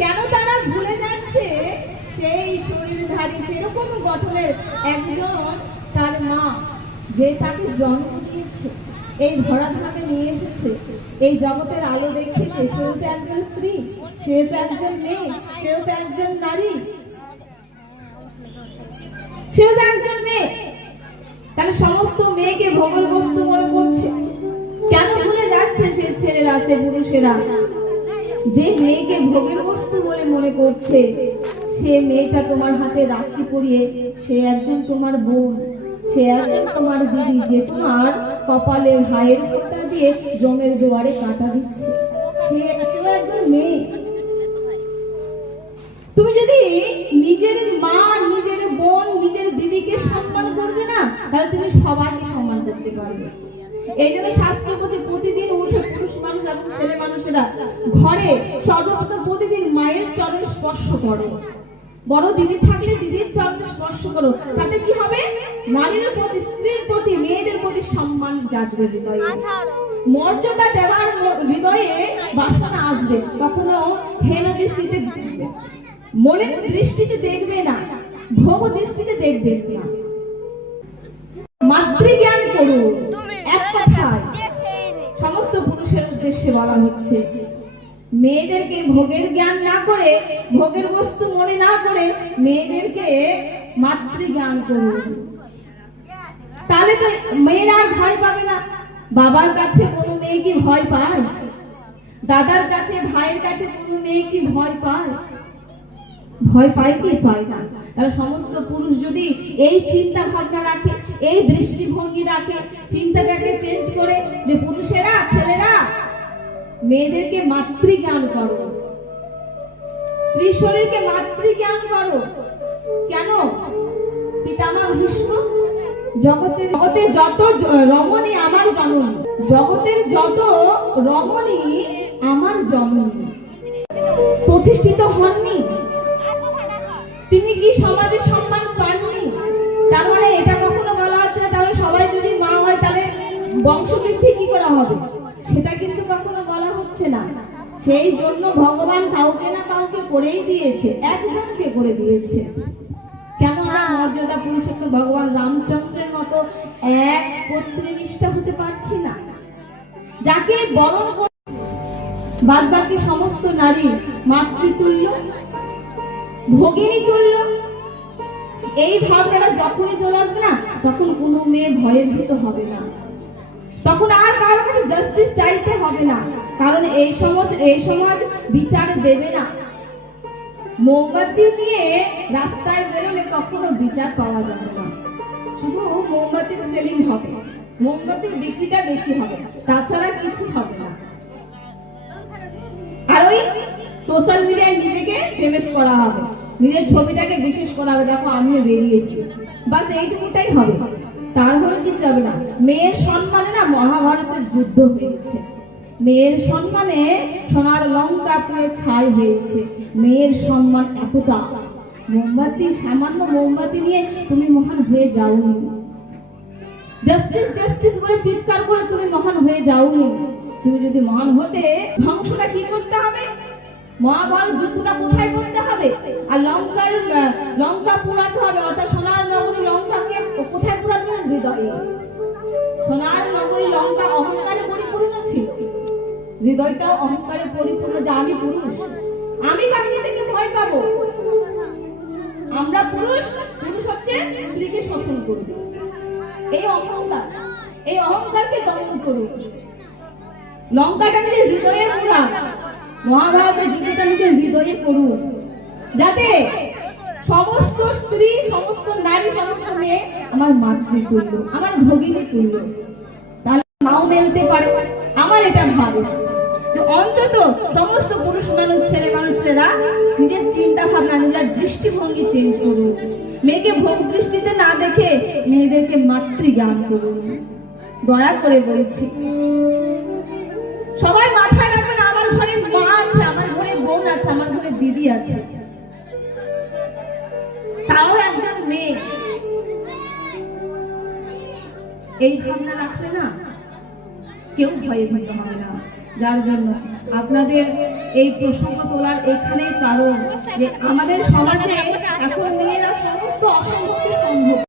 কেন তারা ভুলে যাচ্ছে? সেই শরীরধারী সেরকম গঠনের একজন তার মা, যে তাকে জন্ম দিয়েছে। এই ধরাধামে নিয়ে এসেছে। এই জগতের আলো সেও তো একজন স্ত্রী, সেও তো একজন মেয়ে, সেও তো একজন নারী। সেও তো একজন মেয়ে। তাহলে সমস্ত মেয়েকে বস্তু মনে করছে কেন ভুলে যাচ্ছে সে ছেলেরা, সে পুরুষেরা? যে মেয়েকে ভোগের বস্তু বলে মনে করছে, সে মেয়েটা তোমার হাতে রাখি পরিয়ে, সে একজন তোমার বোন, সে একজন তোমার দিদি যে তোমার কপালে ভাইয়ের ফোঁটা দিয়ে জমের দুয়ারে কাটা দিচ্ছে। সে একজন মেয়ে। তুমি যদি নিজের মা, নিজের বোন, নিজের দিদিকে সম্মান করবে না, তাহলে তুমি সবাইকে সম্মান করতে পারবে। এই জন্য শাস্ত্র বলছে, প্রতিদিন উঠে পুরুষ মানুষ এবং ছেলে মানুষেরা ঘরে সর্বপ্রথম প্রতিদিন মায়ের চরণ স্পর্শ করো। বড় দিদি থাকলে দিদির চরণ স্পর্শ করো। তাতে কি হবে? নারীর প্রতি স্ত্রীর প্রতি মেয়েদের প্রতি সম্মান জাগবে হৃদয়ে। মর্যাদা দেওয়ার হৃদয়ে বাসনা আসবে। কখনো হেন দৃষ্টিতে মনের দৃষ্টিতে দেখবে না ভোগ দৃষ্টিতে দেখবে না। মাতৃজ্ঞান করুন। এক কথায় সমস্ত পুরুষের উদ্দেশ্যে বলা হচ্ছে মেয়েদেরকে ভোগের জ্ঞান না করে, ভোগের বস্তু মনে না করে মেয়েদেরকে মাতৃজ্ঞান করুন তাহলে তো মেয়েরা আর ভয় পাবে না। বাবার কাছে কোনো মেয়ে কি ভয় পায়? দাদার কাছে, ভাইয়ের কাছে কোনো মেয়ে কি ভয় পায়? ভয় পায় কি? পায় না। তাহলে সমস্ত পুরুষ যদি এই চিন্তা ভাবনা রাখে, এই দৃষ্টিভঙ্গি রাখে, চিন্তাটাকে চেঞ্জ করে যে পুরুষেরা ছেলেরা মেয়েদেরকে মাতৃজ্ঞান করো। স্ত্রী শরীরকে মাতৃজ্ঞান করো। কেন? পিতামা ভীষ্ম, জগতের জগতে যত রমণী আমার জননী, জগতের যত রমণী আমার জননী। প্রতিষ্ঠিত হননি। তিনি কি সমাজে সম্মান পাননি? তার মানে এটা কখনো বলা হচ্ছে না, তাহলে সবাই যদি মা হয়, তাহলে বংশবৃদ্ধি কি করা হবে? সেটা কিন্তু কখনো হচ্ছে না। সেই জন্য ভগবান কাউকে না কাউকে করেই দিয়েছে একজনকে করে দিয়েছে। কেন আমরা মর্যাদা পুরুষোত্তম ভগবান রামচন্দ্রের মতো এক পত্নী নিষ্ঠা হতে পারছি না। যাকে বরণ বাদ বাকি সমস্ত নারী মাতৃতুল্য ভগিনী তুল্য এই ভাবনাটা যখনই চলে আসবে না তখন কোনো মেয়ে ভয়ে ভীত হবে না। তখন আর কারও কাছে জাস্টিস চাইতে হবে না। কারণ এই সমাজ এই সমাজ বিচার দেবে না। মোমবাতি নিয়ে রাস্তায় বেরোলে কখনো বিচার পাওয়া যাবে না। শুধু মোমবাতির সেলিং হবে, মোমবাতির বিক্রিটা বেশি হবে, তাছাড়া কিছু হবে না। আর ওই সোশ্যাল মিডিয়ায় নিজেকে ফেমাস করা হবে, নিজের ছবিটাকে বিশেষ করা হবে, দেখো আমিও বেরিয়েছি। বাস এইটুকুটাই হবে। তার হলে কিছু হবে না। মেয়ের সম্মানে না মহাভারতের যুদ্ধ হয়েছে। মেয়ের সম্মানে সোনার লঙ্কা পুড়ে ছাই হয়েছে। মেয়ের সম্মান এতটা। মোমবাতি, সামান্য মোমবাতি নিয়ে তুমি মহান হয়ে যাওনি। জাস্টিস জাস্টিস বলে চিৎকার করে তুমি মহান হয়ে যাওনি। তুমি যদি মহান হতে, ধ্বংসটা কি করতে হবে? মহাভারত যুদ্ধটা কোথায় করতে হবে? আর লঙ্কার লঙ্কা পোড়াতে হবে, অর্থাৎ সোনার নগরী লঙ্কাকে কোথায় পোড়াতে হবে হৃদয়ে। সোনার নগরী লঙ্কা অহংকারে হৃদয়টাও অহংকারে পরিপূর্ণ যে আমি পুরুষ, আমি কাকে থেকে ভয় পাবো? আমরা পুরুষ পুরুষ হচ্ছে স্ত্রীকে শোষণ করবে। এই অহংকার, এই অহংকারকে দমন করুন লঙ্কাটা নিজের হৃদয়ে পুরা মহাভারতের যুদ্ধটা নিজের হৃদয়ে করুন যাতে সমস্ত স্ত্রী, সমস্ত নারী, সমস্ত মেয়ে আমার মাতৃ তুল্য, আমার ভগিনী তুল্য। তাহলে মাও মেলতে পারে, আমার এটা ভাব। অন্তত সমস্ত পুরুষ মানুষ, ছেলে মানুষেরা নিজের চিন্তা ভাবনা নিজের দৃষ্টিভঙ্গি চেঞ্জ করুন। মেয়েকে ভোগ দৃষ্টিতে না দেখে মেয়েদেরকে মাতৃজ্ঞান করুন। দয়া করে বলছি। সবাই মাথায় রাখবেন, আমার ঘরে মা আছে, আমার ঘরে বোন আছে, আমার ঘরে দিদি আছে। তাও একজন মেয়ে। এই ভাবনা রাখলে না কেউ ভয়ে ভীত হবে না। যার জন্য আপনাদের এই প্রসঙ্গ তোলার এখানেই কারণ যে আমাদের সমাজে এখন মেয়েরা সমস্ত অসম্ভব